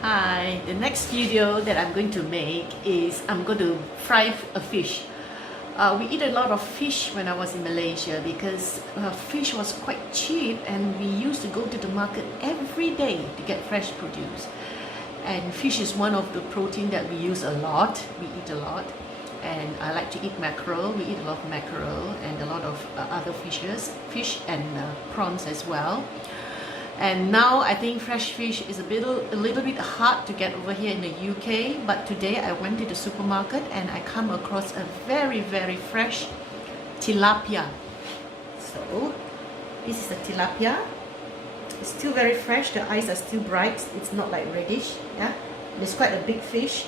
Hi, the next video that I'm going to make is I'm going to fry a fish. We eat a lot of fish when I was in Malaysia because fish was quite cheap and we used to go to the market every day to get fresh produce. And fish is one of the protein that we use a lot, we eat a lot. And I like to eat mackerel, we eat a lot of mackerel and a lot of other fish and prawns as well. And now I think fresh fish is a little bit hard to get over here in the UK, but today I went to the supermarket and I come across a very fresh tilapia. So this is the tilapia. It's still very fresh, the eyes are still bright, it's not like reddish. Yeah, it's quite a big fish.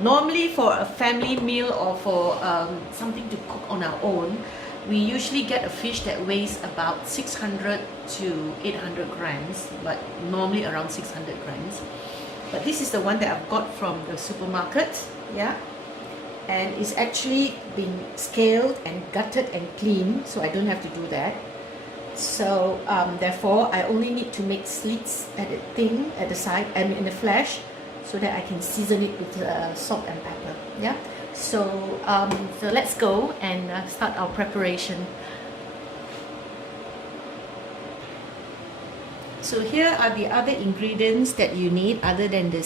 Normally for a family meal or for something to cook on our own, we usually get a fish that weighs about 600 to 800 grams, but normally around 600 grams. But this is the one that I've got from the supermarket, yeah. And it's actually been scaled and gutted and cleaned, so I don't have to do that. So therefore, I only need to make slits at the side and in the flesh, so that I can season it with salt and pepper, yeah. So let's go and start our preparation. So here are the other ingredients that you need other than the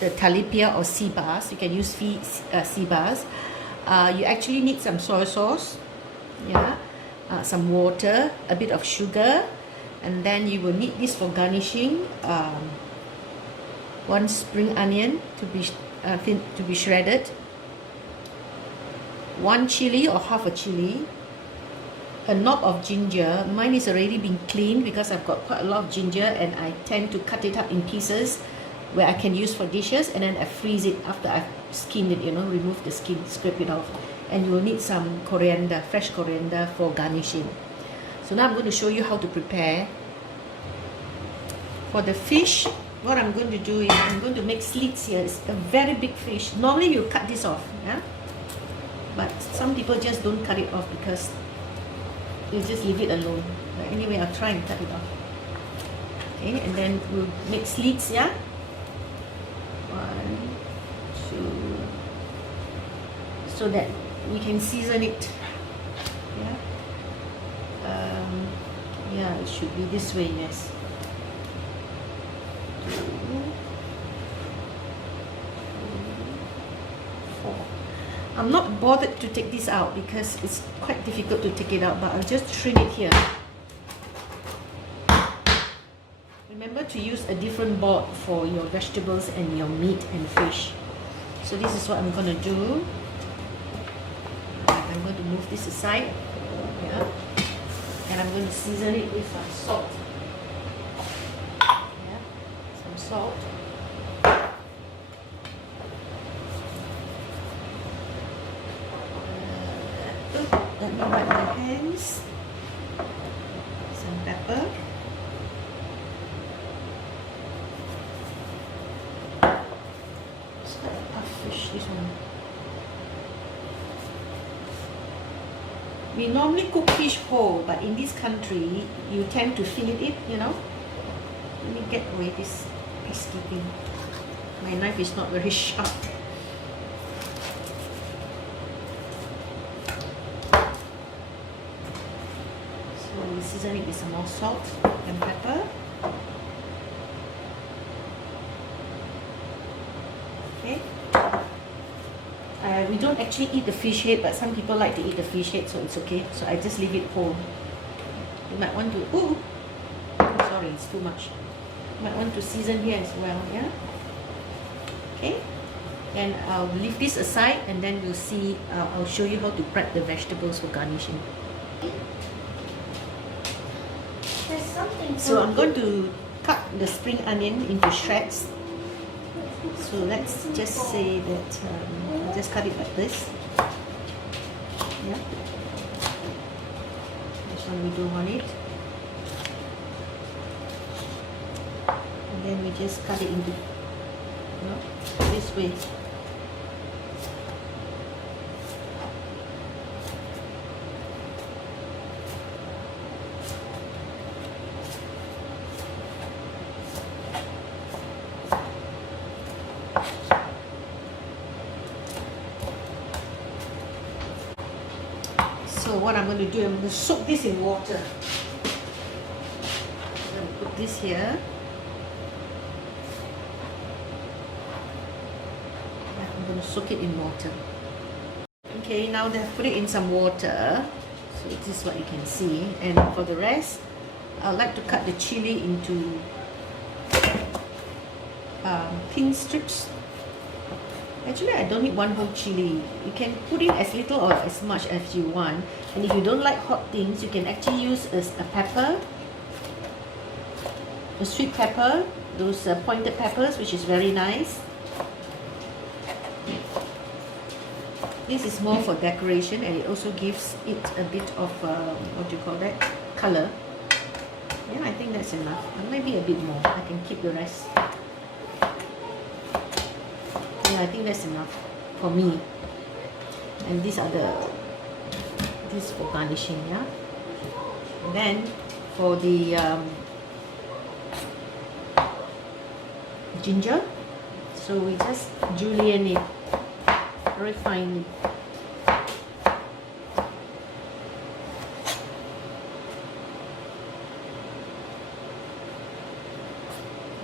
tilapia or sea bass. You can use sea bass. You actually need some soy sauce, yeah, some water, a bit of sugar, and then you will need this for garnishing. One spring onion to be shredded. One chili or half a chili, a knob of ginger. Mine is already been cleaned because I've got quite a lot of ginger and I tend to cut it up in pieces where I can use for dishes, and then I freeze it after I've skinned it, remove the skin, scrape it off. And you will need some coriander, fresh coriander for garnishing. So now I'm going to show you how to prepare. For the fish, what I'm going to do is I'm going to make slits here. It's a very big fish. Normally you cut this off, yeah? But some people just don't cut it off because you just leave it alone. But anyway, I'll try and cut it off. Okay, and then we'll make slits, yeah? 1, 2, so that we can season it. Yeah? Yeah, it should be this way, yes. 2, 3, 4. I'm not bothered to take this out because it's quite difficult to take it out, but I'll just trim it here. Remember to use a different board for your vegetables and your meat and fish. So this is what I'm going to do. I'm going to move this aside, yeah, and I'm going to season it with some salt. Yeah, some salt. Let me wipe my hands. Some pepper. It's quite a tough fish, this one. We normally cook fish whole, but in this country, you tend to fillet it, Let me get away this pesky thing. My knife is not very sharp. We season it with some more salt and pepper. Okay. We don't actually eat the fish head, but some people like to eat the fish head, so it's okay. So I just leave it whole. You might want to, sorry, it's too much. You might want to season here as well, yeah? Okay. And I'll leave this aside and then we'll see, I'll show you how to prep the vegetables for garnishing. So I'm going to cut the spring onion into shreds. So let's just say that I'll just cut it like this. Yeah. This one we don't want it. And then we just cut it into this way. what I'm going to do, I'm going to soak this in water. I'm going to put this here. I'm going to soak it in water. Okay, now that I've put it in some water, so this is what you can see. And for the rest, I like to cut the chili into thin strips. Actually, I don't need one whole chili. You can put in as little or as much as you want. And if you don't like hot things, you can actually use a pepper, a sweet pepper, those pointed peppers, which is very nice. This is more for decoration, and it also gives it a bit of, what do you call that, color. Yeah, I think that's enough. Maybe a bit more. I can keep the rest. Yeah, I think that's enough for me. And these are this for garnishing, yeah. And then for the ginger, so we just julienne it very finely.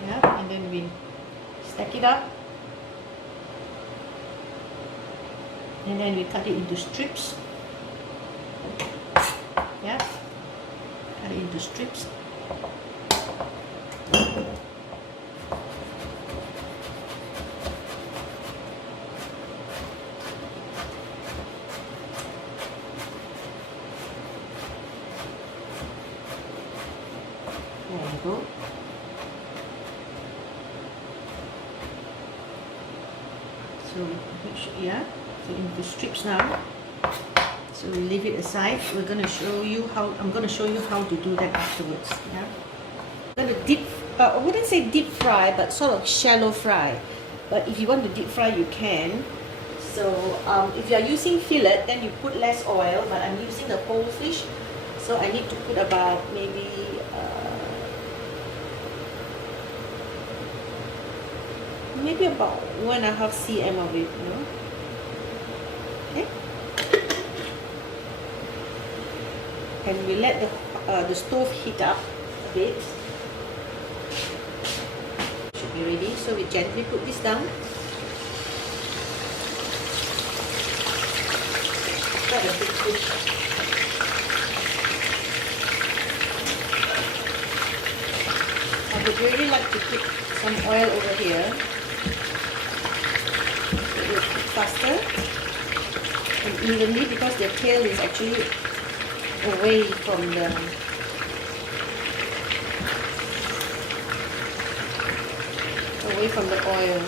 Yeah, and then we stack it up. And then we cut it into strips. Yeah, cut it into strips. There you go. So yeah. So into strips now. So we leave it aside. We're going to show you how. I'm going to show you how to do that afterwards. Yeah. I'm going to deep. I wouldn't say deep fry, but sort of shallow fry. But if you want to deep fry, you can. So if you are using fillet, then you put less oil. But I'm using the whole fish, so I need to put about maybe. Maybe about 1.5 cm of it, you know. Okay. And we let the stove heat up a bit. Should be ready. So we gently put this down. Quite a big fish. I would really like to put some oil over here. It will cook faster and evenly because the tail is actually away from the oil.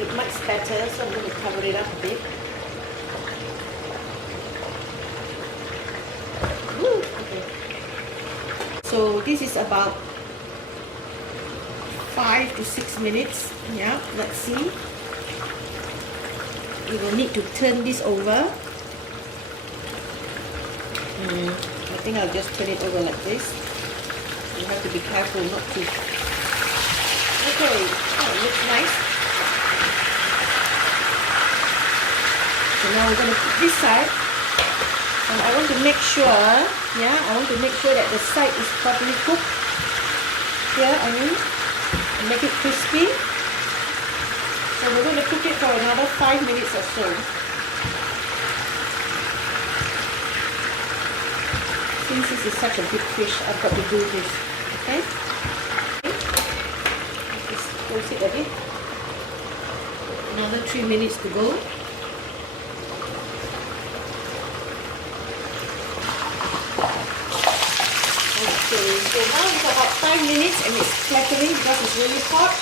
It might spatter, so I'm going to cover it up a bit. Woo, okay. So this is about 5 to 6 minutes. Yeah, let's see. We will need to turn this over. I think I'll just turn it over like this. You have to be careful not to. Okay, oh, it looks nice. So now we're going to put this side. And I want to make sure, that the side is properly cooked. Here, make it crispy. So we're going to cook it for another 5 minutes or so. Since this is such a big fish, I've got to do this. Okay? Just close it a bit. Another 3 minutes to go. Okay, so now it's about 5 minutes and it's flattering because it's really hot.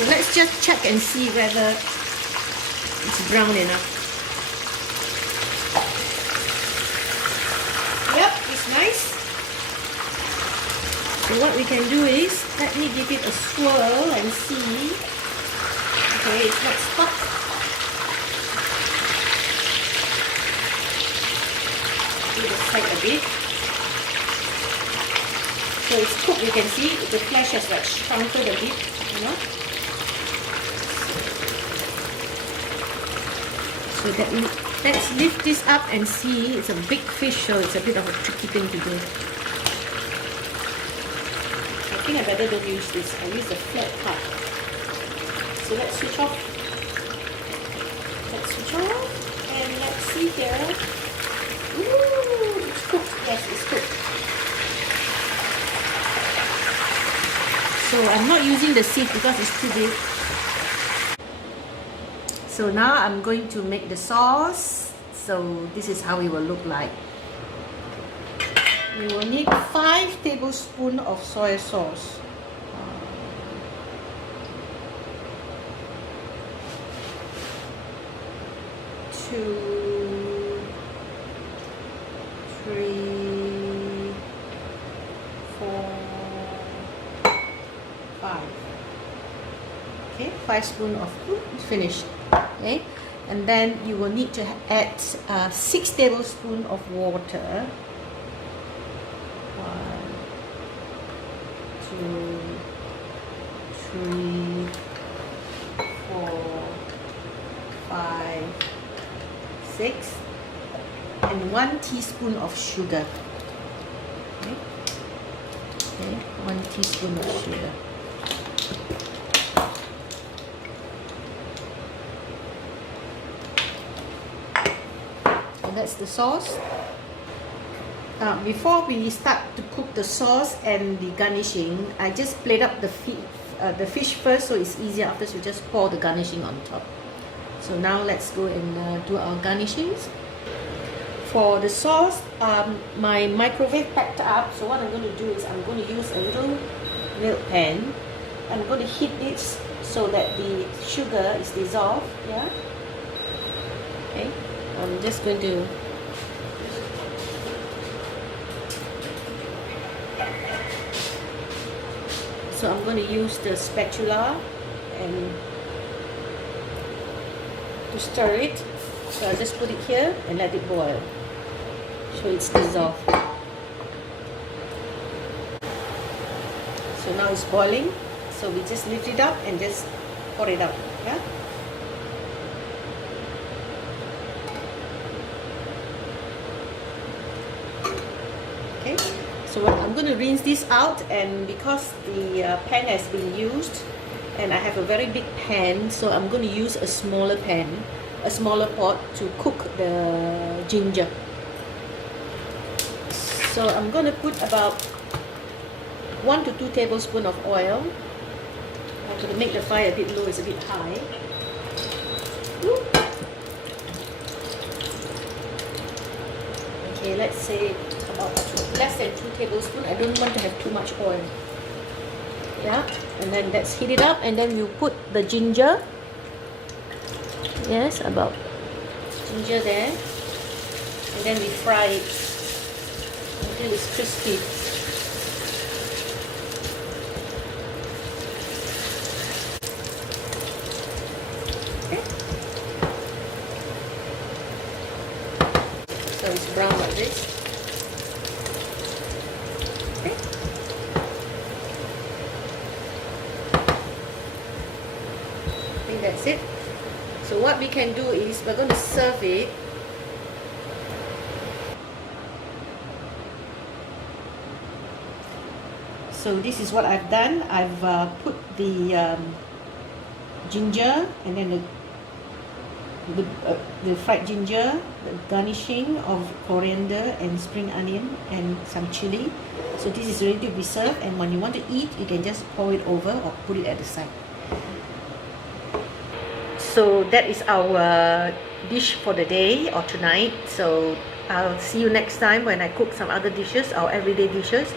So let's just check and see whether it's brown enough. Yep, it's nice. So what we can do is, let me give it a swirl and see. Okay, it's not stuck. Do the side a bit. So it's cooked, you can see the flesh has like shrunken a bit, you know. So let's lift this up and see. It's a big fish, so it's a bit of a tricky thing to do. I think I better don't use this. I use the flat part. So let's switch off. Let's switch off and let's see here. Ooh, it's cooked. Yes, it's cooked. So I'm not using the sieve because it's too big. So now I'm going to make the sauce. So this is how it will look like. We will need 5 tablespoons of soy sauce. 2, 3, 4, 5. Okay, 5 spoons of finished. Okay, and then you will need to add 6 tablespoons of water. 1, 2, 3, 4, 5, 6, and 1 teaspoon of sugar. Okay, 1 teaspoon of sugar. And that's the sauce. Before we start to cook the sauce and the garnishing, I just plate up the fish first, so it's easier. After we just pour the garnishing on top. So now let's go and do our garnishings. For the sauce, my microwave packed up. So what I'm going to do is I'm going to use a little milk pan. I'm going to heat this so that the sugar is dissolved. Yeah. Okay. I'm just going to I'm going to use the spatula and to stir it. So I'll just put it here and let it boil so it's dissolved. So now it's boiling. So we just lift it up and just pour it out. Yeah. Okay. So I'm going to rinse this out, and because the pan has been used and I have a very big pan, so I'm going to use a smaller pan, a smaller pot to cook the ginger. So I'm going to put about 1 to 2 tablespoons of oil. I'm going to make the fire a bit low, it's a bit high. Okay, let's say about less than 2 tablespoons. I don't want to have too much oil. Yeah, and then let's heat it up, and then you put the ginger. Yes, about ginger there, and then we fry it until it's crispy. Okay. So it's brown like this. Okay. I think that's it. So what we can do is we're going to serve it. So this is what I've done. I've put the ginger, and then the fried ginger, the garnishing of coriander and spring onion and some chili. So this is ready to be served, and when you want to eat, you can just pour it over or put it at the side. So that is our dish for the day or tonight. So I'll see you next time when I cook some other dishes, our everyday dishes,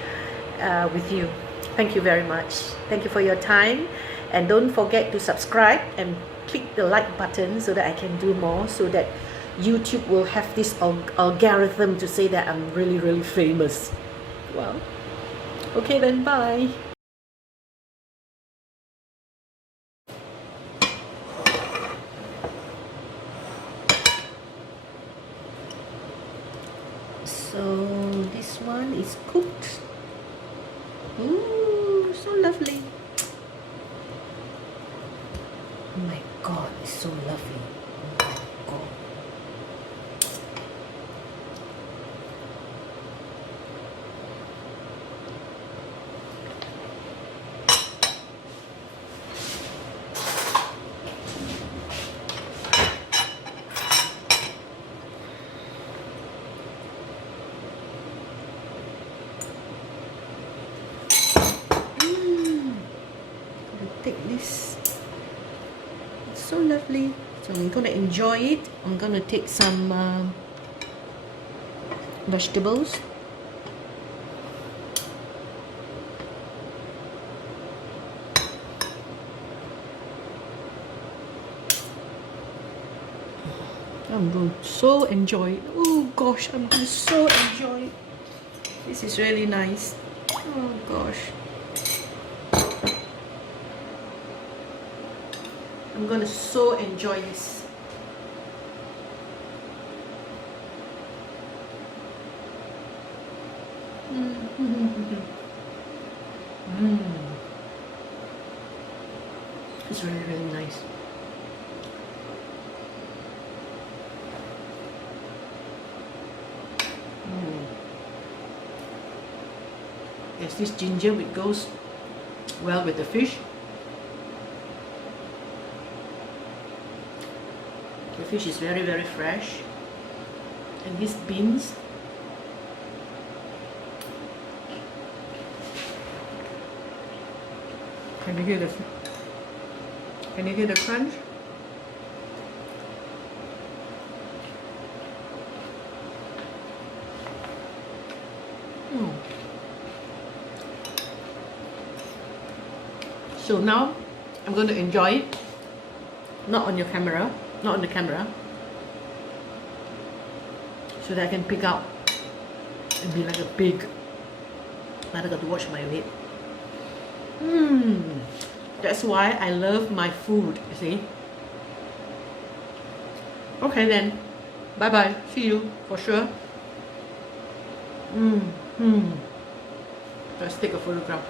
with you. Thank you very much. Thank you for your time, and don't forget to subscribe and click the like button so that I can do more, so that YouTube will have this algorithm to say that I'm really, really famous. Well, okay then, bye. So this one is cooked. Ooh, so lovely. Oh my God, it's so lovely. Oh my God. take this. It's so lovely. So I'm gonna enjoy it. I'm gonna take some vegetables. I'm going to so enjoy it. Oh gosh, I'm going to so enjoy it. This is really nice. Oh gosh. I'm going to so enjoy this. It's really, really nice. Yes, this ginger it goes well with the fish. The fish is very, very fresh. And these beans, can you hear the crunch? So now I'm going to enjoy it. Not on the camera, so that I can pick out and be like a pig. But I got to watch my weight. That's why I love my food, you see. Okay then, bye bye, see you for sure. Let's take a photograph.